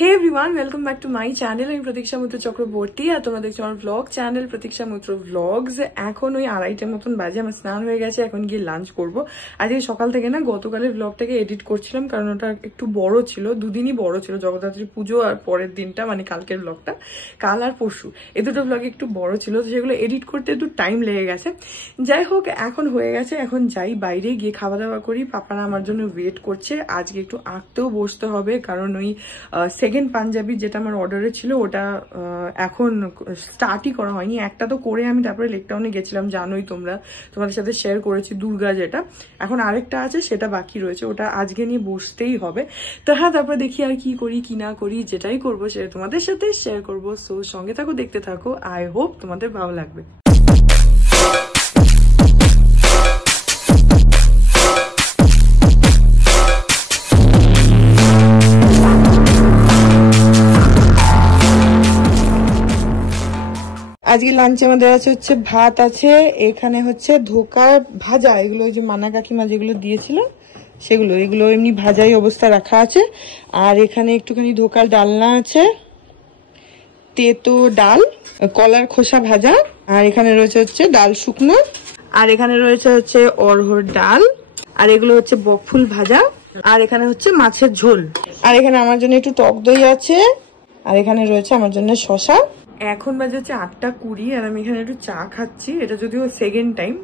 Hey everyone, welcome back to my channel. আমি প্রতীক্ষা মৈত্র চক্রবর্তী আর তোমরা দেখছো আমার ব্লগ চ্যানেল প্রতীক্ষা মৈত্র ব্লগস। এখন ওই 2:30টার মতন বাজে, আমার স্নান হয়ে গেছে, এখন গিয়ে লাঞ্চ করব। আজকে সকাল থেকে না গতকালের ব্লগটাকে এডিট করছিলাম, কারণ ওটা একটু বড় ছিল, দুদিনই বড় ছিল, জগদ্ধাত্রী পুজো আর পরের দিনটা মানে কালকের ব্লগটা, কাল আর পরশু এই দুটো ব্লগ একটু বড় ছিল, তো সেগুলো এডিট করতে একটু টাইম লেগে গেছে। যাই হোক, এখন হয়ে গেছে, এখন যাই বাইরে গিয়ে খাওয়া দাওয়া করি। পাপারা আমার জন্য ওয়েট করছে। আজকে একটু আঁকতেও বসতে হবে, কারণ ওই সেকেন্ড পাঞ্জাবি যেটা আমার অর্ডারে ছিল ওটা এখন স্টার্টই করা হয়নি। একটা তো করে আমি তারপরে লেকটাউনে গেছিলাম, জানোই তোমরা, তোমাদের সাথে শেয়ার করেছি, দুর্গা যেটা। এখন আরেকটা আছে, সেটা বাকি রয়েছে, ওটা আজকে নিয়ে বসতেই হবে। তো হ্যাঁ, তারপরে দেখি আর কি করি কি না করি, যেটাই করবো সেটা তোমাদের সাথে শেয়ার করবো। সো সঙ্গে থাকো, দেখতে থাকো, আই হোপ তোমাদের ভালো লাগবে। আজকে লাঞ্চে আমাদের আছে হচ্ছে ভাত আছে, এখানে হচ্ছে ধোকা ভাজা, এগুলো ওই যে মানা কাকিমা যেগুলো দিয়েছিল সেগুলো, এগুলো এমনি ভাজাই অবস্থা রাখা আছে। আর এখানে একটুখানি ধোকার ডালনা আছে, তেতো ডাল, কলার খোসা ভাজা, আর এখানে রয়েছে হচ্ছে ডাল শুকনো, আর এখানে রয়েছে হচ্ছে অরহর ডাল, আর এগুলো হচ্ছে বকফুল ভাজা, আর এখানে হচ্ছে মাছের ঝোল, আর এখানে আমার জন্য একটু টক দই আছে, আর এখানে রয়েছে আমার জন্য শসা। এখন বাজে হচ্ছে 8:20 আর আমি এখানে একটু চা খাচ্ছি। এটা যদিও সেকেন্ড টাইম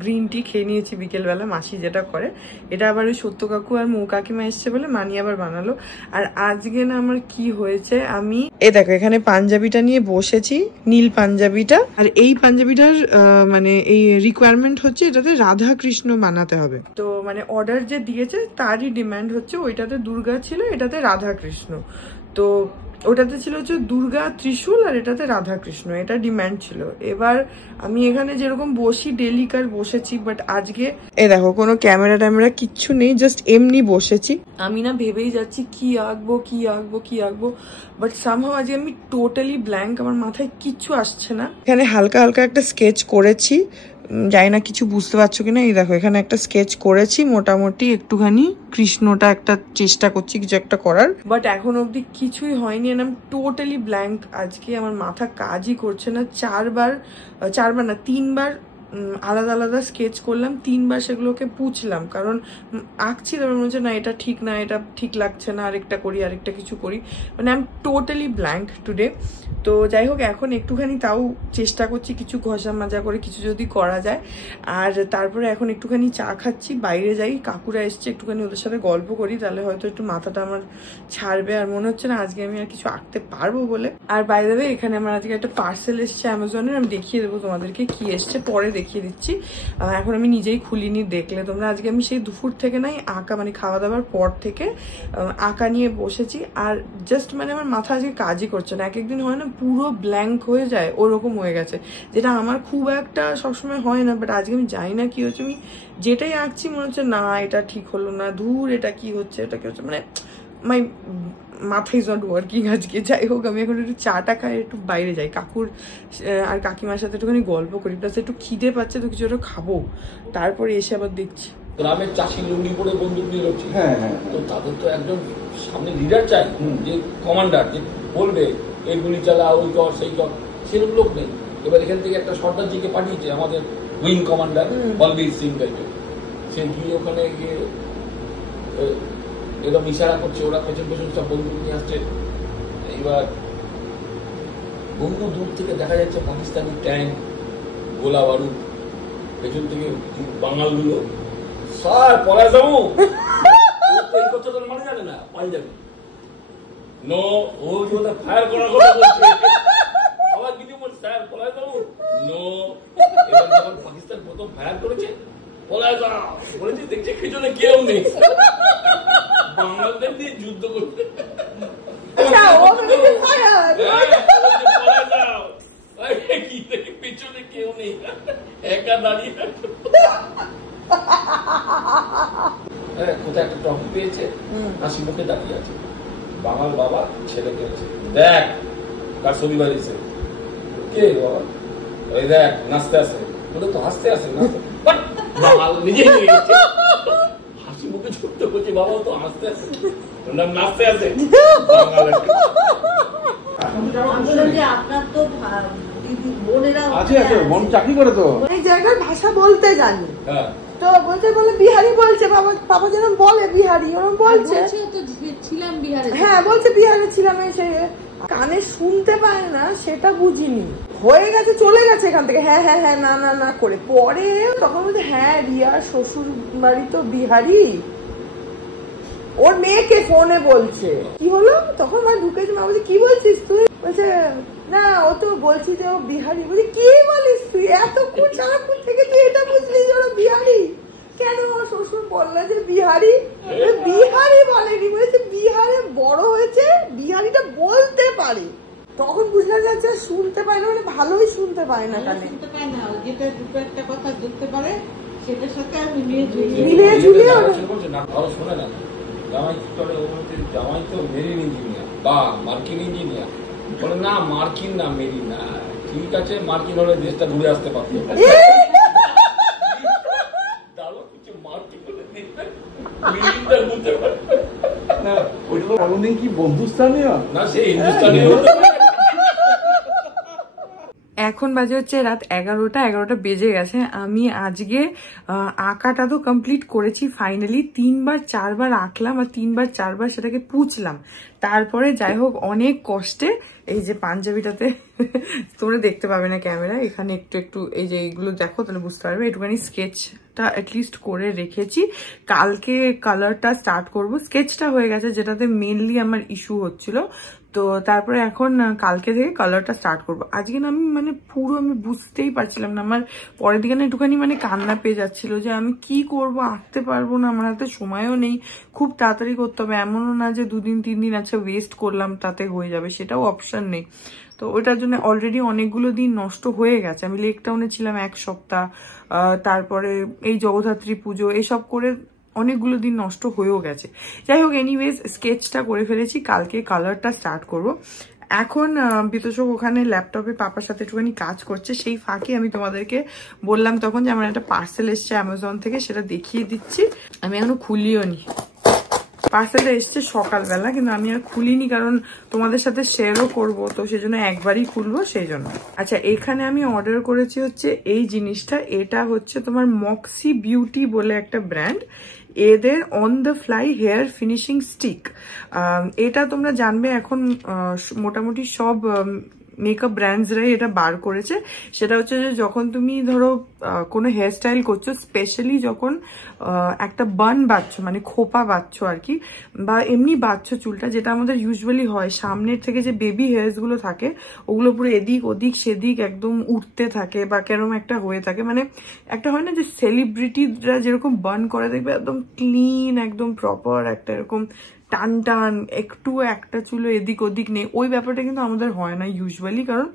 গ্রিন টি খেয়ে নিয়েছি বিকেলবেলা, মাসি যেটা করে। এটা আবার ওই সত্য কাকু আর মৌ কাকিমা এসছে বলে মানি আবার বানালো। আর আজকে না আমার কি হয়েছে, আমি দেখো এখানে পাঞ্জাবিটা নিয়ে বসেছি, নীল পাঞ্জাবিটা। আর এই পাঞ্জাবিটার মানে এই রিকোয়ারমেন্ট হচ্ছে এটাতে রাধা কৃষ্ণ বানাতে হবে। তো মানে অর্ডার যে দিয়েছে তারই ডিমান্ড হচ্ছে, ওইটাতে দুর্গা ছিল, এটাতে রাধা কৃষ্ণ। তো ওটাতে ছিল হচ্ছে দুর্গা ত্রিশূল আর এটাতে রাধা কৃষ্ণ, এটা ডিমান্ড ছিল। এবার আমি এখানে যেরকম বসি ডেলিকার বসেছি, বাট আজকে দেখো কোনো ক্যামেরা ট্যামেরা কিচ্ছু নেই, জাস্ট এমনি বসেছি। আমি না ভেবেই যাচ্ছি কি আঁকবো কি আঁকবো কি আঁকবো, বাট সামহাও আজকে আমি টোটালি ব্ল্যাঙ্ক, আমার মাথায় কিচ্ছু আসছে না। এখানে হালকা হালকা একটা স্কেচ করেছি, জানি না কিছু বুঝতে পারছো কিনা। এই দেখো এখানে একটা স্কেচ করেছি, মোটামুটি একটুখানি কৃষ্ণটা একটা চেষ্টা করছি কিছু একটা করার, বাট এখন অব্দি কিছুই হয়নি। আমি টোটালি ব্ল্যাঙ্ক, আজকে আমার মাথা কাজই করছে না। চারবার না 3বার আলাদা আলাদা স্কেচ করলাম, 3বার সেগুলোকে পুছলাম, কারণ আঁকছি তারপর মনে হচ্ছে না এটা ঠিক না, এটা ঠিক লাগছে না, আরেকটা করি, আরেকটা কিছু করি, মানে I am totally blank today. তো যাই হোক, এখন একটুখানি তাও চেষ্টা করছি কিছু ঘষা মাজা করে কিছু যদি করা যায়। আর তারপরে এখন একটুখানি চা খাচ্ছি, বাইরে যাই, কাকুরা এসছে, একটুখানি ওদের সাথে গল্প করি, তাহলে হয়তো একটু মাথাটা আমার ছাড়বে। আর মনে হচ্ছে না আজকে আমি আর কিছু আঁকতে পারবো বলে। আর বাইরে যাবে, এখানে আমার আজকে একটা পার্সেল এসছে অ্যামাজনের, আমি দেখিয়ে দেবো তোমাদেরকে কি এসছে, পরে দেখিয়ে দিচ্ছি। এখন আমি নিজেই খুলিনি, দেখলে তোমরা। আজকে আমি সেই দুপুর থেকে নাই আঁকা, মানে খাওয়া দাওয়ার পর থেকে আঁকা নিয়ে বসেছি। আর জাস্ট মানে আমার মাথা আজকে কাজই করছে না। এক একদিন হয় না পুরো ব্ল্যাঙ্ক হয়ে যায়, ওরকম হয়ে গেছে, যেটা আমার খুব একটা সবসময় হয় না, বাট আজকে আমি জানি না কি হচ্ছে, আমি যেটাই আঁকছি মনে হচ্ছে না এটা ঠিক হলো না, ধুর এটা কি হচ্ছে, এটা কি হচ্ছে, মানে মাই মাথা ইজ নট ওয়ার্কিং আজকে। যাই হোক, আমি এখন একটু চাটা খাই, একটু বাইরে যাই, কাকুর আর কাকিমার সাথে একটুখানি গল্প করি, প্লাস একটু খিদে পাচ্ছে, তো কিছু একটা খাবো, তারপরে এসে আবার দেখছি। গ্রামের চাষি লুঙ্গি পরে বন্দুক নিয়ে লড়ছে, তো তাদের তো একজন সামনে লিডার চাই, যে কমান্ডার, যে বলবে এই গুলি চালা, ওই কর সেই কর, সেরকম লোক নেই। এবার এখান থেকে একটা সর্দারজিকে পাঠিয়েছে আমাদের উইং কমান্ডার বলবীর সিং টাইপের, সে গিয়ে ওখানে গিয়ে এরকম ইশারা করছে, ওরা পেছন পেছন সব বন্দুক নিয়ে আসছে। এবার বহু দূর থেকে দেখা যাচ্ছে পাকিস্তানি ট্যাঙ্ক, গোলা বারুদ, পেছন থেকে বাঙালগুলো স্যার পলায় যাবো, এই কথাটা মানে জানে না পাঞ্জাবি, নো ও বলে ফায়ার করার কথা বলছে, আবার কিছু বলছে স্যার পলায় যাবো, নো। এবার যখন পাকিস্তান প্রথম ফায়ার করেছে, পলায় যাও বলেছে, দেখছে পিছনে কেউ নেই, বাঙালদের দিয়ে যুদ্ধ করতে, কি দেখে পিছনে কেউ নেই, একা দাঁড়িয়ে কোথায় একটা ট্রফি পেয়েছে, হাসি মুখে দাঁড়িয়ে আছে, বাঙাল বাবা ছেলে পেয়েছে, দেখ কার ছবি বাড়িয়েছে, কে বাবা, ওই দেখ নাচতে আসে, ওটা তো হাসতে আসে না, বাঙাল নিজে হাসি মুখে কিছু করতে বলছি, বাবা তো হাসতে আসে, নাচতে আসে। আপনার তো দিদি বোনেরা আছে বোন চাকরি করে তো, অনেক জায়গায় ভাষা বলতে জানি। হ্যাঁ তো বলছে বলে বিহারি বলছে, বাবা বাবা যেন বলে বিহারি, ওরকম বলছে। ছিলাম বিহারে, হ্যাঁ বলছে বিহারে ছিলাম, এসে কানে শুনতে পায় না সেটা বুঝিনি, হয়ে গেছে চলে গেছে এখান থেকে, হ্যাঁ হ্যাঁ হ্যাঁ না না না করে। পরে তখন বলছে হ্যাঁ রিয়া শ্বশুর বাড়ি তো বিহারি, ওর মেয়েকে ফোনে বলছে। কি হলো তখন মা ঢুকেছে, মা বলছে কি বলছিস তুই? বলছে না ও তো বলছি যে ও বিহারি। বলছি কি বলিস তুই, এতক্ষণ সারাক্ষণ থেকে তুই এটা বুঝলি যে ওরা বিহারি? কেন শ্বশুর বললো যে বিহারি? বিহারি বলেনি, বলেছে বিহারে বড় হয়েছে, বিহারিটা বলতে পারে। তখন বুঝলা যাচ্ছে শুনতে পায় না, মানে ভালোই শুনতে পায় না, কানে শুনতে পায় না, যেটা দুটো একটা কথা ধরতে পারে সেটার সাথে আমি মিলিয়ে ঝুলিয়ে শোনে না। জামাই কি করে, ও বলছে জামাই তো মেরিন ইঞ্জিনিয়ার বা মার্কিন ইঞ্জিনিয়ার। বলে না মার্কিন না মেরিন। না ঠিক আছে, মার্কিন হলে দেশটা ঘুরে আসতে পারত। কোনদিন কি বন্ধুস্থানীয় না, সে হিন্দুস্তানীয়। এখন বাজে হচ্ছে রাত 11টা বেজে গেছে। আমি আজকে আঁকাটা তো কমপ্লিট করেছি ফাইনালি, 3-4বার আঁকলাম আর 3-4বার সেটাকে পুছলাম। তারপরে যাই হোক অনেক কষ্টে এই যে পাঞ্জাবিটাতে তোমরা দেখতে পাবে না ক্যামেরা, এখানে একটু একটু এই যে এইগুলো দেখো তাহলে বুঝতে পারবে, একটুখানি স্কেচটা অ্যাটলিস্ট করে রেখেছি। কালকে কালারটা স্টার্ট করব, স্কেচটা হয়ে গেছে যেটাতে মেনলি আমার ইস্যু হচ্ছিল। তো তারপরে এখন কালকে থেকে কালারটা স্টার্ট করব। আজকে না আমি মানে পুরো আমি বুঝতেই পারছিলাম না, আমার পরের দিকে না একটুখানি মানে কান্না পেয়ে যাচ্ছিল যে আমি কি করব, আঁকতে পারবো না, আমার হাতে সময়ও নেই, খুব তাড়াতাড়ি করতে হবে। এমনও না যে 2-3 দিন আচ্ছা ওয়েস্ট করলাম তাতে হয়ে যাবে, সেটাও অপশন নেই। তো ওইটার জন্য অলরেডি অনেকগুলো দিন নষ্ট হয়ে গেছে। আমি লেক টাউনে ছিলাম 1 সপ্তাহ, তারপরে এই জগদ্ধাত্রী পুজো এসব করে অনেকগুলো দিন নষ্ট হয়েও গেছে। যাই হোক এনিওয়েজ স্কেচটা করে ফেলেছি, কালকে কালারটা স্টার্ট করব। এখন বিতোষক ওখানে ল্যাপটপে পাপার সাথে একটুখানি কাজ করছে, সেই ফাঁকে আমি তোমাদেরকে বললাম তখন যে আমার একটা পার্সেল এসছে অ্যামাজন থেকে, সেটা দেখিয়ে দিচ্ছি। আমি এখনো খুলিও নি, পার্সেলটা এসছে সকালবেলা, কিন্তু আমি আর খুলিনি কারণ তোমাদের সাথে শেয়ারও করবো, তো সেই জন্য একবারই খুলবো সেই জন্য। আচ্ছা এখানে আমি অর্ডার করেছি হচ্ছে এই জিনিসটা, এটা হচ্ছে তোমার মক্সি বিউটি বলে একটা ব্র্যান্ড, এদের on the fly hair finishing stick. এটা তোমরা জানবে এখন মোটামুটি সব মেকআপ ব্র্যান্ডসরাই এটা বার করেছে। সেটা হচ্ছে যে যখন তুমি ধরো কোনো হেয়ার স্টাইল করছো, স্পেশালি যখন একটা বান বাঁধছো মানে খোপা বাঁধছো আর কি, বা এমনি বাঁধছো চুলটা, যেটা আমাদের ইউজুয়ালি হয় সামনের থেকে যে বেবি হেয়ার্স গুলো থাকে ওগুলো পুরো এদিক ওদিক সেদিক একদম উঠতে থাকে বা কেরম একটা হয়ে থাকে, মানে একটা হয় না যে সেলিব্রিটিরা যেরকম বান করে দেখবে একদম ক্লিন একদম প্রপার একটা এরকম টান টান, একটু একটা চুলো এদিক ওদিক নেই, ওই ব্যাপারটা কিন্তু আমাদের হয় না ইউজুয়ালি, কারণ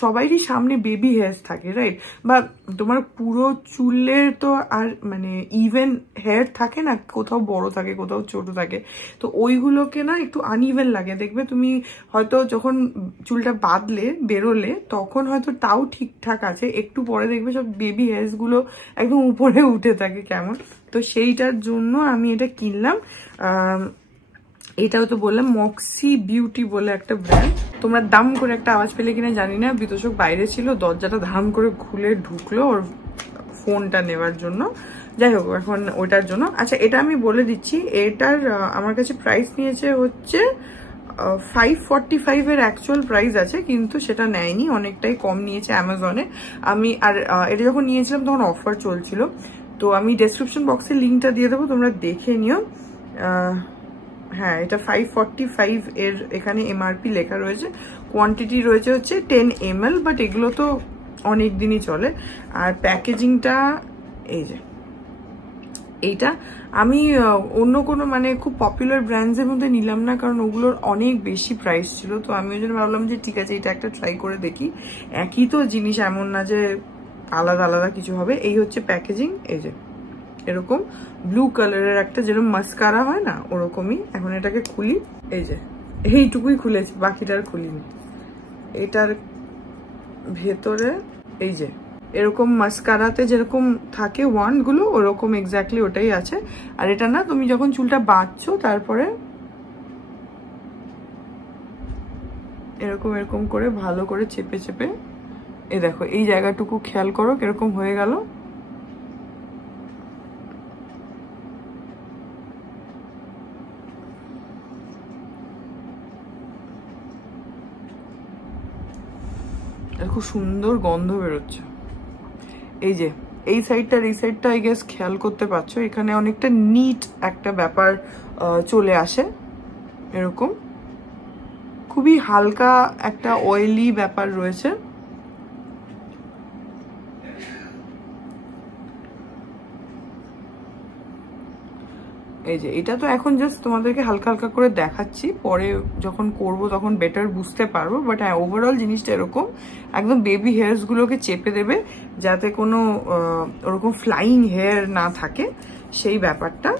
সবারই সামনে বেবি হেয়ার্স থাকে রাইট, বা তোমার পুরো চুলে তো আর মানে ইভেন হেয়ার থাকে না, কোথাও বড় থাকে কোথাও ছোট থাকে, তো ওইগুলোকে না একটু আনইভেন লাগে। দেখবে তুমি হয়তো যখন চুলটা বাঁধলে বেরোলে তখন হয়তো তাও ঠিকঠাক আছে, একটু পরে দেখবে সব বেবি হেয়ার্স গুলো একদম উপরে উঠে থাকে কেমন। তো সেইটার জন্য আমি এটা কিনলাম। এটাও তো বললাম মক্সি বিউটি বলে একটা ব্র্যান্ড। তোমরা দাম করে একটা আওয়াজ পেলে কিনা জানি না, বিতোষক বাইরে ছিল, দরজাটা ধাম করে খুলে ঢুকলো ওর ফোনটা নেওয়ার জন্য। যাই হোক এখন ওটার জন্য। আচ্ছা এটা আমি বলে দিচ্ছি, এটার আমার কাছে প্রাইস নিয়েছে হচ্ছে 545 এর অ্যাকচুয়াল প্রাইস আছে, কিন্তু সেটা নেয়নি, অনেকটাই কম নিয়েছে অ্যামাজনে। আমি আর এটা যখন নিয়েছিলাম তখন অফার চলছিল, তো আমি ডেসক্রিপশন বক্সে লিঙ্কটা দিয়ে দেবো, তোমরা দেখে নিও। হ্যাঁ এটা 545 এর এখানে এমআরপি লেখা রয়েছে, কোয়ান্টিটি রয়েছে হচ্ছে 10 ml, বাট এগুলো তো অনেক দিনই চলে। আর প্যাকেজিংটা এই যে এইটা আমি অন্য কোনো মানে খুব পপুলার ব্র্যান্ডসের মধ্যে নিলাম না, কারণ ওগুলোর অনেক বেশি প্রাইস ছিল, তো আমি ওই জন্য ভাবলাম যে ঠিক আছে এটা একটা ট্রাই করে দেখি, একই তো জিনিস, এমন না যে আলাদা আলাদা কিছু হবে। এই হচ্ছে প্যাকেজিং, এই যে এরকম ব্লু কালারের একটা যেরকম মাস্কারা হয় না ওরকমই। এখন এটাকে খুলি, এই যে এইটুকুই খুলেছি, বাকিটার খুলিনি। এটার ভেতরে এই যে এরকম মাস্কারাতে যেরকম থাকে ওয়ান্ডগুলো ওরকম এক্স্যাক্টলি ওটাই আছে। আর এটা না তুমি যখন চুলটা বাঁধছো তারপরে এরকম এরকম করে ভালো করে চেপে চেপে, এই দেখো এই জায়গাটুকু খেয়াল করো কিরকম হয়ে গেল। খুব সুন্দর গন্ধ বেরোচ্ছে। এই যে এই সাইডটা আই গেস খেয়াল করতে পারছো, এখানে অনেকটা নিট একটা ব্যাপার চলে আসে, এরকম খুবই হালকা একটা অয়েলি ব্যাপার রয়েছে। এই যে এটা তো এখন জাস্ট তোমাদেরকে হালকা হালকা করে দেখাচ্ছি, পরে যখন করব তখন বেটার বুঝতে পারবো। বাট হ্যাঁ, ওভারঅল জিনিসটা এরকম একদম বেবি হেয়ারস গুলোকে চেপে দেবে যাতে কোনো ওরকম ফ্লাইং হেয়ার না থাকে, সেই ব্যাপারটা।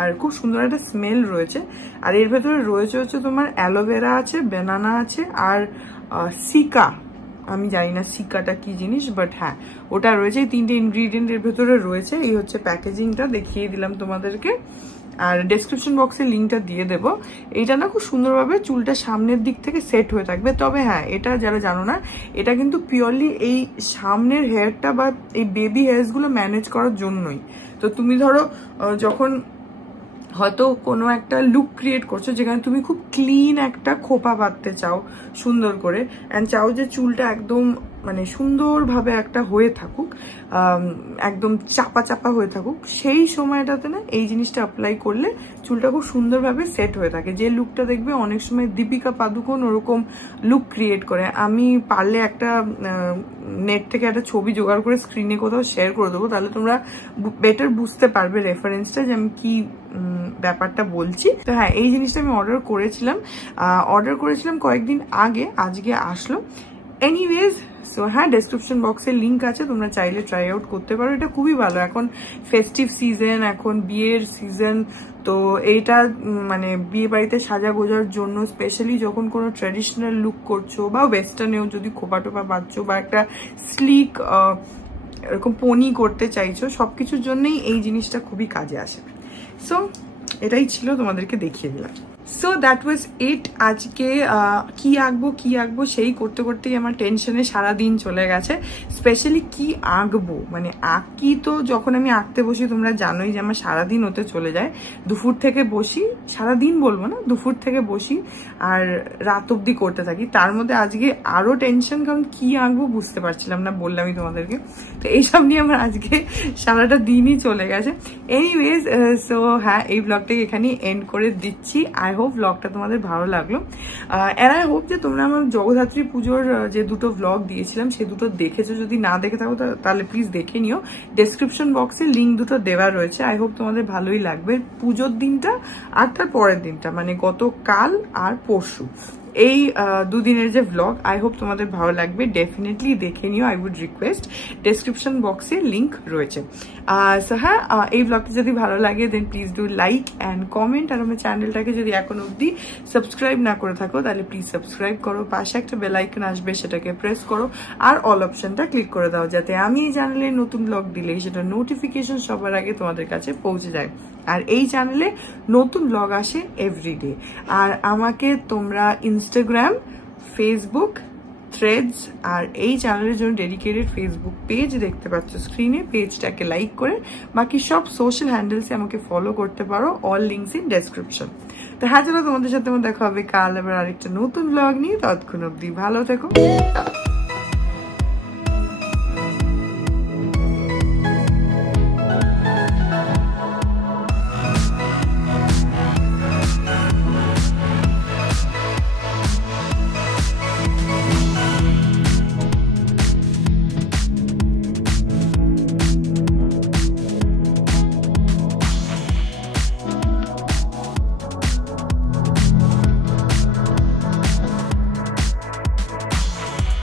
আর খুব সুন্দর একটা স্মেল রয়েছে। আর এর ভেতরে রয়েছে হচ্ছে তোমার অ্যালোভেরা আছে, বেনানা আছে, আর সিকা, আমি জানি না সিকাটা কি জিনিস, বাট হ্যাঁ ওটা রয়েছে। এই 3টে ইনগ্রিডিয়েন্ট এর ভেতরে রয়েছে। এই হচ্ছে প্যাকেজিংটা, দেখিয়ে দিলাম তোমাদেরকে। আর ডেসক্রিপশন বক্সে লিঙ্কটা দিয়ে দেবো। এইটা না খুব সুন্দরভাবে চুলটা সামনের দিক থেকে সেট হয়ে থাকবে। তবে হ্যাঁ, এটা যারা জানো না, এটা কিন্তু পিওরলি এই সামনের হেয়ারটা বা এই বেবি হেয়ারসগুলো ম্যানেজ করার জন্যই। তো তুমি ধরো যখন হয়তো কোনো একটা লুক ক্রিয়েট করছো যেখানে তুমি খুব ক্লিন একটা খোপা বাঁধতে চাও সুন্দর করে, অ্যান্ড চাও যে চুলটা একদম মানে সুন্দরভাবে একটা হয়ে থাকুক, একদম চাপা চাপা হয়ে থাকুক, সেই সময়টাতে না এই জিনিসটা অ্যাপ্লাই করলে চুলটা খুব সুন্দরভাবে সেট হয়ে থাকে। যে লুকটা দেখবে অনেক সময় দীপিকা পাদুকোন ওরকম লুক ক্রিয়েট করে। আমি পারলে একটা নেট থেকে একটা ছবি জোগাড় করে স্ক্রিনে কোথাও শেয়ার করে দেবো, তাহলে তোমরা বেটার বুঝতে পারবে রেফারেন্সটা যে আমি কি ব্যাপারটা বলছি। তো হ্যাঁ, এই জিনিসটা আমি অর্ডার করেছিলাম কয়েকদিন আগে, আজকে আসলো। এনিওয়েজ, সো হ্যাঁ, ডেসক্রিপশন বক্সে লিঙ্ক আছে, তোমরা চাইলে ট্রাই আউট করতে পারো। এটা খুবই ভালো, এখন ফেস্টিভ সিজন, এখন বিয়ের সিজন, তো এইটা মানে বিয়ে বাড়িতে সাজা গোজার জন্য, স্পেশালি যখন কোনো ট্র্যাডিশনাল লুক করছো বা ওয়েস্টার্নেও যদি খোপা টোপা বাঁধছো বা একটা স্লিক এরকম পনি করতে চাইছো, সবকিছুর জন্যই এই জিনিসটা খুবই কাজে আসে। সো এটাই ছিল, তোমাদেরকে দেখিয়ে দিলাম। সো দ্যাট ওয়াজ ইট। আজকে কি আঁকবো সেই করতে করতেই আমার টেনশনে সারাদিন চলে গেছে। স্পেশালি কি আঁকবো, মানে আঁকি তো যখন আমি আঁকতে বসি তোমরা জানোই যে আমার সারাদিন ওতে চলে যায়। দুপুর থেকে বসি, সারাদিন বলবো না, দুপুর থেকে বসি আর রাত অব্দি করতে থাকি। তার মধ্যে আজকে আরো টেনশন, কারণ কি আঁকবো বুঝতে পারছিলাম না, বললামই তোমাদেরকে। তো এইসব নিয়ে আমার আজকে সারাটা দিনই চলে গেছে। এনিওয়েজ, সো হ্যাঁ, এই ব্লগটাকে এখানেই এন্ড করে দিচ্ছি। আই হোপ ব্লগটা তোমাদের ভালো লাগলো, এন্ড আই হোপ যে তোমরা আমার জগদ্ধাত্রী পুজোর যে দুটো ব্লগ দিয়েছিলাম সে দুটো দেখেছো। যদি না দেখে থাকো তাহলে প্লিজ দেখে নিও, ডেসক্রিপশন বক্সে লিঙ্ক দুটো দেওয়া রয়েছে। আই হোপ তোমাদের ভালোই লাগবে। পুজোর দিনটা আর তার পরের দিনটা, মানে গতকাল আর পরশু, এই দুদিনের যে ব্লগ, আই হোপ তোমাদের ভালো লাগবে। ডেফিনেটলি দেখে নিও, আই উড রিকোয়েস্ট। ডেসক্রিপশন বক্সে লিঙ্ক রয়েছে। সো হ্যাঁ, এই ব্লগটি যদি ভালো লাগে then please do like and comment. আর আমার চ্যানেলটাকে যদি এখন অবধি সাবস্ক্রাইব না করে থাকো তাহলে প্লিজ সাবস্ক্রাইব করো। পাশে একটা বেল আইকন আসবে, সেটাকে প্রেস করো আর অল অপশনটা ক্লিক করে দাও, যাতে আমি এই চ্যানেলে নতুন ব্লগ দিলেই সেটা নোটিফিকেশন সবার আগে তোমাদের কাছে পৌঁছে যায়। আর এই চ্যানেলে নতুন ব্লগ আসে এভরিডে। আর আমাকে তোমরা ইনস্টাগ্রাম, ফেসবুক, থ্রেডস আর এই চ্যানেলের জন্য ডেডিকেটেড ফেসবুক পেজ দেখতে পাচ্ছ স্ক্রিনে, পেজটাকে লাইক করে বাকি সব সোশ্যাল হ্যান্ডেলসে আমাকে ফলো করতে পারো। All links in description. তো হ্যাঁ, চলো তোমাদের সাথে দেখা হবে কাল আবার আরেকটা নতুন ব্লগ নিয়ে। ততক্ষণ অব্দি ভালো থেকো।